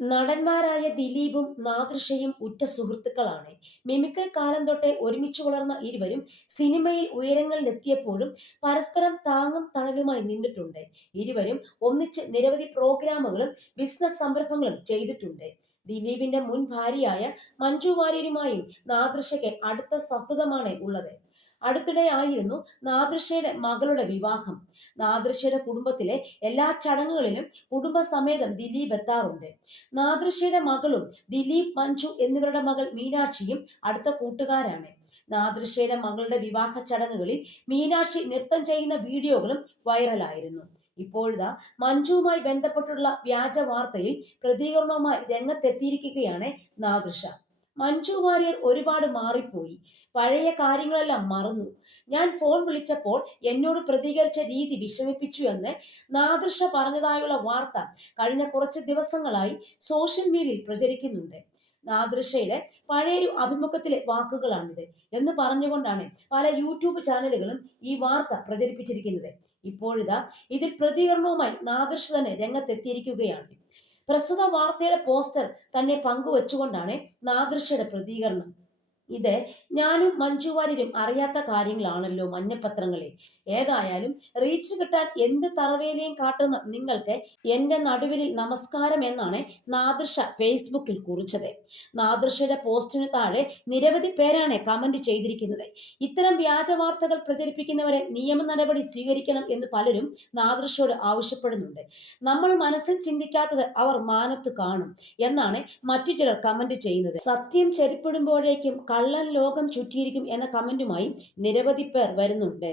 നടന്മാരായ ദിലീപും നാദൃഷയും ഉറ്റ സുഹൃത്തുക്കളാണ്. മിമിക്രി കാലം തൊട്ടേ ഒരുമിച്ചു വളർന്ന ഇരുവരും സിനിമയിൽ ഉയരങ്ങളിലെത്തിയപ്പോഴും പരസ്പരം താങ്ങും തണലുമായി നിന്നിട്ടുണ്ട്. ഇരുവരും ഒന്നിച്ച് നിരവധി പ്രോഗ്രാമുകളും ബിസിനസ് സംരംഭങ്ങളും ചെയ്തിട്ടുണ്ട്. ദിലീപിന്റെ മുൻ ഭാര്യയായ മഞ്ജു വാര്യരുമായും നാദൃശയ്ക്ക് അടുത്ത സൗഹൃദമാണ് ഉള്ളത്. അടുത്തിടെ ആയിരുന്നു നാദൃശയുടെ മകളുടെ വിവാഹം. നാദൃശയുടെ കുടുംബത്തിലെ എല്ലാ ചടങ്ങുകളിലും കുടുംബസമേതം ദിലീപ് എത്താറുണ്ട്. നാദൃശയുടെ മകളും ദിലീപ് മഞ്ജു എന്നിവരുടെ മകൾ മീനാക്ഷിയും അടുത്ത കൂട്ടുകാരാണ്. നാദൃശയുടെ മകളുടെ വിവാഹ ചടങ്ങുകളിൽ മീനാക്ഷി നൃത്തം ചെയ്യുന്ന വീഡിയോകളും വൈറലായിരുന്നു. ഇപ്പോഴിതാ മഞ്ജുവുമായി ബന്ധപ്പെട്ടുള്ള വ്യാജ വാർത്തയിൽ പ്രതികരണവുമായി രംഗത്തെത്തിയിരിക്കുകയാണ് നാദൃശ മഞ്ജു വാര്യർ ഒരുപാട് മാറിപ്പോയി. പഴയ കാര്യങ്ങളെല്ലാം മറന്നു. ഞാൻ ഫോൺ വിളിച്ചപ്പോൾ എന്നോട് പ്രതികരിച്ച രീതി വിഷമിപ്പിച്ചു എന്ന് നാദൃശ പറഞ്ഞതായുള്ള വാർത്ത കഴിഞ്ഞ കുറച്ച് ദിവസങ്ങളായി സോഷ്യൽ മീഡിയയിൽ പ്രചരിക്കുന്നുണ്ട്. നാദൃശയുടെ പഴയൊരു അഭിമുഖത്തിലെ വാക്കുകളാണിത് എന്ന് പറഞ്ഞുകൊണ്ടാണ് പല യൂട്യൂബ് ചാനലുകളും ഈ വാർത്ത പ്രചരിപ്പിച്ചിരിക്കുന്നത്. ഇപ്പോഴിതാ ഇതിൽ പ്രതികരണവുമായി നാദൃശ തന്നെ രംഗത്തെത്തിയിരിക്കുകയാണ്. പ്രസ്തുത വാർത്തയുടെ പോസ്റ്റർ തന്നെ പങ്കുവച്ചുകൊണ്ടാണ് നാദൃശ്യയുടെ പ്രതികരണം. ഇത് ഞാനും മഞ്ജു വാര്യരും അറിയാത്ത കാര്യങ്ങളാണല്ലോ മഞ്ഞപ്പത്രങ്ങളിൽ ഏതായാലും റീച്ച് കിട്ടാൻ എന്ത് തറവേലയും കാട്ടുന്ന നിങ്ങൾക്ക് എന്റെ നടുവിലിൽ നമസ്കാരം എന്നാണ് നാദൃശ ഫേസ്ബുക്കിൽ കുറിച്ചത്. നാദൃശയുടെ പോസ്റ്റിന് താഴെ നിരവധി പേരാണ് കമന്റ് ചെയ്തിരിക്കുന്നത്. ഇത്തരം വ്യാജ വാർത്തകൾ പ്രചരിപ്പിക്കുന്നവരെ നിയമ നടപടി സ്വീകരിക്കണം എന്ന് പലരും നാദൃശയോട് ആവശ്യപ്പെടുന്നുണ്ട്. നമ്മൾ മനസ്സിൽ ചിന്തിക്കാത്തത് അവർ മാനത്ത് കാണും എന്നാണ് മറ്റു ചിലർ കമന്റ് ചെയ്യുന്നത്. സത്യം ചെരിപ്പിടുമ്പോഴേക്കും കള്ളൻ ലോകം ചുറ്റിയിരിക്കും എന്ന കമന്റുമായി നിരവധി പേർ വരുന്നുണ്ട്.